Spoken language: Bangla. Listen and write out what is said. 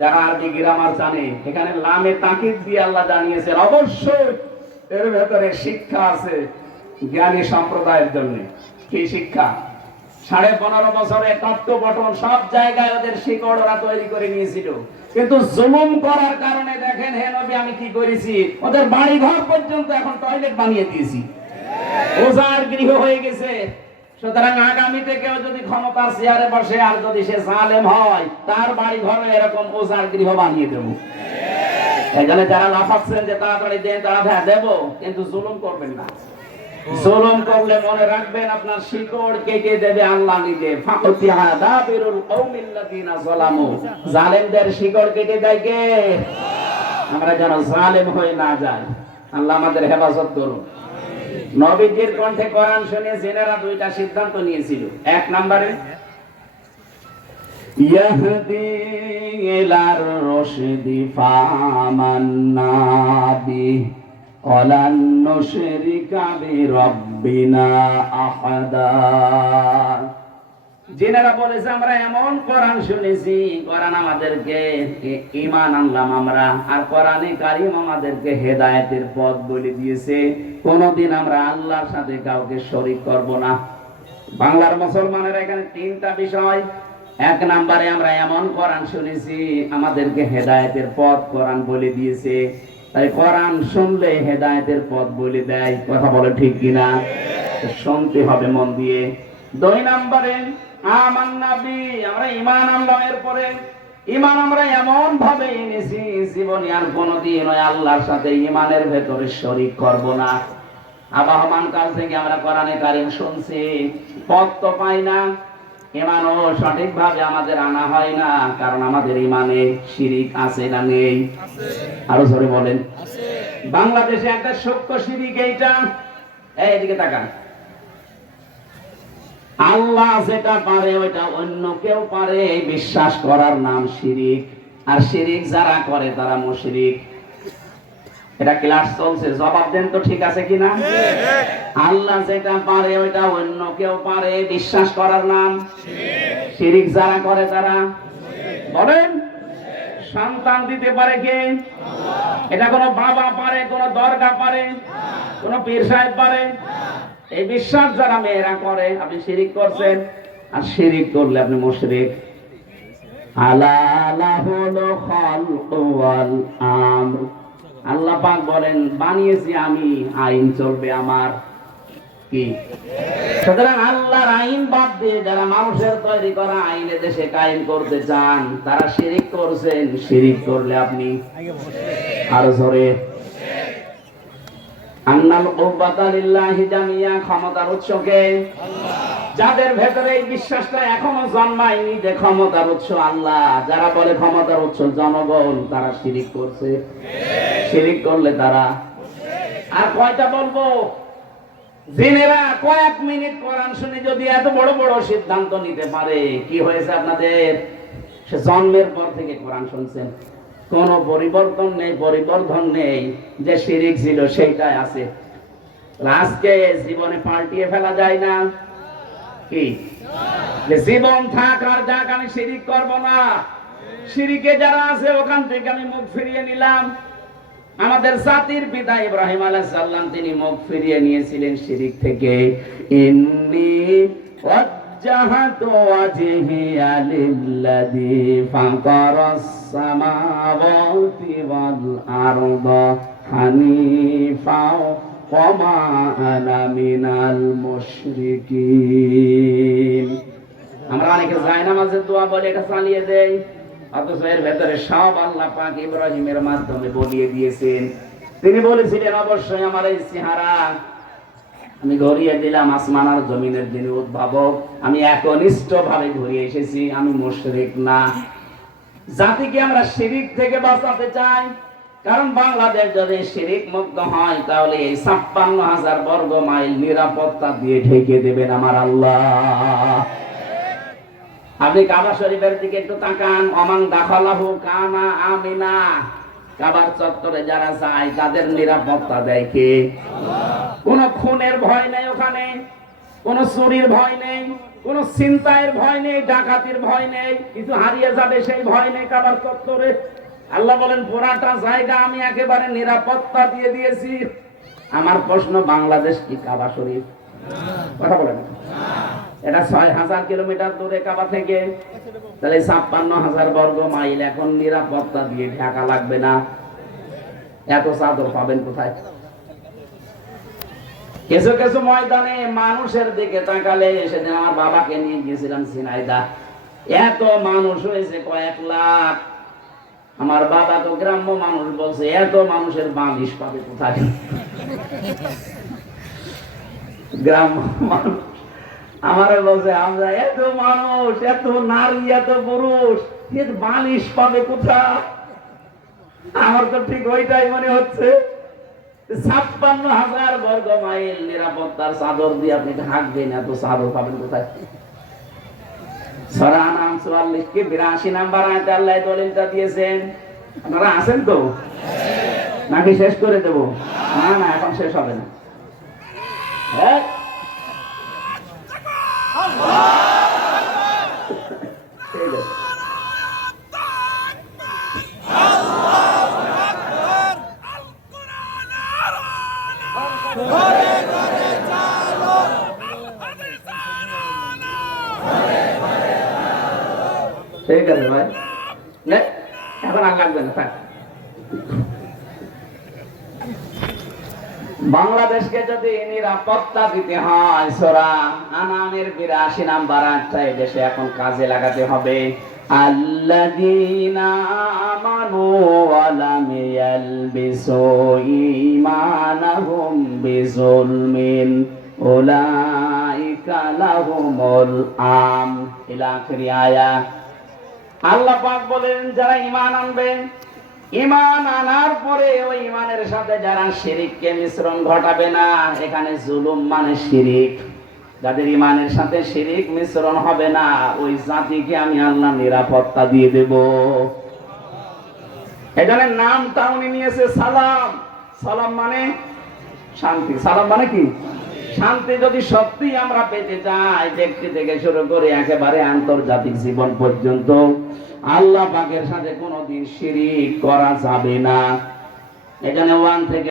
যারা আরবি গ্রামার জানে, এখানে লামে তাকিদ দিয়ে আল্লাহ জানিয়েছেন অবশ্যই এর ভেতরে শিক্ষা আছে জ্ঞানী সম্প্রদায়ের জন্য। কি শিক্ষা? 15.5 বছরে তত্ত্ববটন সব জায়গায় ওদের শিকড় ওরা তৈরি করে নিয়েছিল, কিন্তু জুলুম করার কারণে দেখেন হে নবী আমি কি করেছি, ওদের বাড়ি ঘর পর্যন্ত এখন টয়লেট বানিয়ে দিয়েছি, ওজার গৃহ হয়ে গেছে। সুতরাং আগামীতে কেউ যদি ক্ষমতার চেয়ারে বসে আর যদি সে জালেম হয়, তার বাড়ি ঘরে এরকম ওজার গৃহ বানিয়ে দেবো। এখানে যারা লাফাচ্ছেন যে তাড়াতাড়ি দেন তাড়াতাড়ি দেবো, কিন্তু জুলুম করবেন না। জুলুম করলে মনে রাখবেন আপনার শিকড় কেটে দেবে আল্লাহ নিজে। ফাকুতিহা দাবিরুল কওমিল্লাযিনা যালামু, জালেমদের শিকড় কেটে দেয় কে? আমরা যেন জালেম হয়ে না যাই, আল্লাহ আমাদের হেফাজত করুন। নবীজির কণ্ঠে কোরআন শুনে জেনেরা দুইটা সিদ্ধান্ত নিয়েছিল। এক নম্বরে ইয়াহদি ইলার রশদি ফামান্না বি ওয়ালান নুশরিকা বিরাব্বিনা আহাদা। জেনেরা বলেছে আমরা এমন কোরআন শুনেছি, কোরআন আমাদেরকে ঈমান আনলাম আমরা, আর কোরআনে কারীম আমাদেরকে হেদায়েতের পথ বলে দিয়েছে, কোনদিন আমরা আল্লাহর সাথে কাউকে শরীক করব না। বাংলার মুসলমানের এখানে তিনটা বিষয়। এক নম্বরে আমরা এমন কোরআন শুনেছি আমাদেরকে হেদায়েতের পথ কোরআন বলে দিয়েছে, তাই কোরআন শুনলে হেদায়েতের পথ বলে দেয়। কথা বলে ঠিক কিনা? শুনতে হবে মন দিয়ে। দুই নম্বরে আমান্না বি, আমরা ঈমান আনলাম। এরপরে ঈমান আমরা এমন ভাবে এনেছি জীবনে আর কোনদিন ওই আল্লাহর সাথে ঈমানের ভেতরে শরীক করব না। আবহমান কাল থেকে আমরা কোরআনে কারীম শুনছি, পথ তো পাই না, ঈমানও সঠিকভাবে আমাদের আনা হয় না, কারণ আমাদের ঈমানে শিরিক আছে না নেই? আরো জোরে বলেন। বাংলাদেশে একটা সূক্ষ্ম শিরিক এইটা। এইদিকে তাকান। আল্লাহ যেটা পারে ওইটা অন্য কেউ পারে বিশ্বাস করার নাম শিরিক, আর শিরিক যারা করে তারা মুশরিক। এটা ক্লাস চলছে, জবাব দেন তো ঠিক আছে কিনা? আল্লাহ যেটা পারে ওইটা অন্য কেউ পারে বিশ্বাস করার নাম শিরিক, যারা করে তারা বলেন। সন্তান দিতে পারে কে? এটা কোন বাবা পারে, কোন দরগা পারে, কোন পীর সাহেব পারে? এই বিশ্বাস যারা মেয়েরা করে, আপনি শিরিক করছেন, আর শিরিক করলে আপনি মুশরিক। আলা লাহুল খালকু ওয়াল আমর, আল্লাহ পাক বলেন বানিয়েছি আমি, আইন চলবে আমার। কি? সুতরাং আল্লাহর আইন বাদ দিয়ে যারা মানুষের তৈরি করা আইনে দেশে কায়েম করতে চান, তারা শিরিক করছেন। শিরিক করলে আপনি আরো জোরে আন্নাল কুওয়াতা লিল্লাহি জামিয়া, ক্ষমতার উৎস কে? যাদের ভেতরে এই বিশ্বাসটা এখনো জন্মায়নি যে ক্ষমতার উৎস আল্লাহ, যারা বলে ক্ষমতার উৎস জনগণ, তারা শিরিক করছে। শিরিক করলে তারা আর কয়টা বলবো? জিনেরা কয়েক মিনিট কোরআন শুনে যদি এত বড় বড় সিদ্ধান্ত নিতে পারে, কি হয়েছে আপনাদের? সে জন্মের পর থেকে কোরআন শুনছেন, কোন পরিবর্তন নেই, পরিবর্তন নেই, যে শিরিক ছিল সেইটাই আছে। আজকে জীবনে পাল্টিয়ে ফেলা যায় না কি? যে জীবন থাক আর যাক আমি শিরিক করব না। শিরিকে যারা আছে ওখান থেকে আমি মুখ ফিরিয়ে নিলাম। আমাদের জাতির পিতা ইব্রাহিম আলাইহিস সালাম তিনি মুখ ফিরিয়ে নিয়েছিলেন শিরিক থেকে। ইন্নী ওয়াজ্জাহাতু ওয়াজহিয়া লিল্লাযী ফাতারাস সামাওয়াতি ওয়াল আরদা হানিফা ওয়া মা আনা মিনাল মুশরিকিন। আমরা অনেকে জায়নামাজের দোয়া বলে এটা চালিয়ে দেই, অথচ এর ভেতরে সব আল্লাহ পাক ইব্রাহিমের মাধ্যমে বলিয়ে দিয়েছেন। তিনি বলেছিলেন অবশ্যই আমার এই চেহারা আমি ঘুরিয়ে দিলাম আসমান আর জমিনের যিনি উদ্ভাবক, আমি একনিষ্ঠ ভাবে ঘুরিয়ে এসেছি, আমি মুশরিক না। জাতিকে আমরা শিরিক থেকে বাঁচাতে চাই, কারণ বাংলাদেশ যদি শিরিক মুক্ত হয় তাহলে এই ৫৬,০০০ বর্গ মাইল নিরাপত্তা দিয়ে ঢেকে দেবেন আমার আল্লাহ। আপনি কাবা শরীফের দিকে একটু তাকান, অমান দাখালাহু কানা আমিনা। কাবার চত্বরে যারা যায় তাদের নিরাপত্তা দেয় কে? কোন খুনের ভয় নেই ওখানে, কোনো চুরির ভয় নেই, কোনো ছিনতাইয়ের ভয় নেই, ডাকাতির ভয় নেই, কিছু হারিয়ে যাবে সেই ভয় নেই কাবার চত্বরে। আল্লাহ বলেন পুরাটা জায়গা আমি একেবারে নিরাপত্তা দিয়ে দিয়েছি। আমার প্রশ্ন, বাংলাদেশ কি কাবা শরীফ? কথা বলেন। এটা ৬,০০০ কিলোমিটার দূরে কাবা থেকে, তাহলে ৫৬,০০০ বর্গ মাইল এখন নিরাপত্তা দিয়ে ঢাকা লাগবে না। এত চাদর পাবেন কোথায়? কিছু কিছু ময়দানে মানুষের দিকে তাকালে, সেদিন আমার বাবাকে নিয়ে গিয়েছিলাম ঝিনাইদহ, এত মানুষ হয়েছে কয়েক লাখ। আমার বাবা তো গ্রাম্য মানুষ, বলছে এত মানুষের বালিশ পাবে কোথায়? গ্রাম্য মানুষ আমার বলছে, আমরা এত মানুষ, এত নারী, এত পুরুষ, এর বালিশ পাবে কোথায়? আমার তো ঠিক ওইটাই মনে হচ্ছে। ৫৬,০০০ বর্গ মাইল নিরাপত্তার চাদর দিয়ে আপনি ঢাকবেন, এত চাদর পাবেন কোথায়? সূরা আনআম ৪৪ কি ৮২ নাম্বার আয়াতে আল্লাহ দলিলটা দিয়েছেন। আপনারা আছেন তো? নাকি শেষ করে দেব? না না, এখন শেষ হবে না। হ্যাঁ, ঠিক আছে। ঠিক আছে ভাই, এখন আর লাগবে না, থাক। বাংলাদেশকে যদি নিরাপত্তা দিতে হয়, সূরা আনআমের ৮২ নাম্বার আয়াতটা এই দেশে এখন কাজে লাগাতে হবে। আল্লাযীনা আমানু ওয়া লাম ইয়ালবিসু ঈমানাহুম বিযুলমিন উলাইকা লাহুমুল আম, ইলা আখির আয়াত। আল্লাহ পাক বলেন, যারা ঈমান আনবে, ঈমান আনার পরে ওই ঈমানের সাথে যারা শিরককে মিশ্রণ ঘটাবে না, এখানে জুলুম মানে শিরিক, যাদের ঈমানের সাথে শিরিক মিশ্রণ হবে না, ওই জাতিকে আমি আল্লাহ নিরাপত্তা দিয়ে দেব। এখানে নামটা উনি নিয়েছে সালাম। সালাম মানে শান্তি। সালাম মানে কি? শান্তি। যদি সত্যি আমরা পেতে চাই, ব্যক্তি থেকে শুরু করে একেবারে আন্তর্জাতিক জীবন পর্যন্ত, আল্লাহ পাকের সাথে কোনোদিন শিরিক করা যাবে না। এখানে 1 থেকে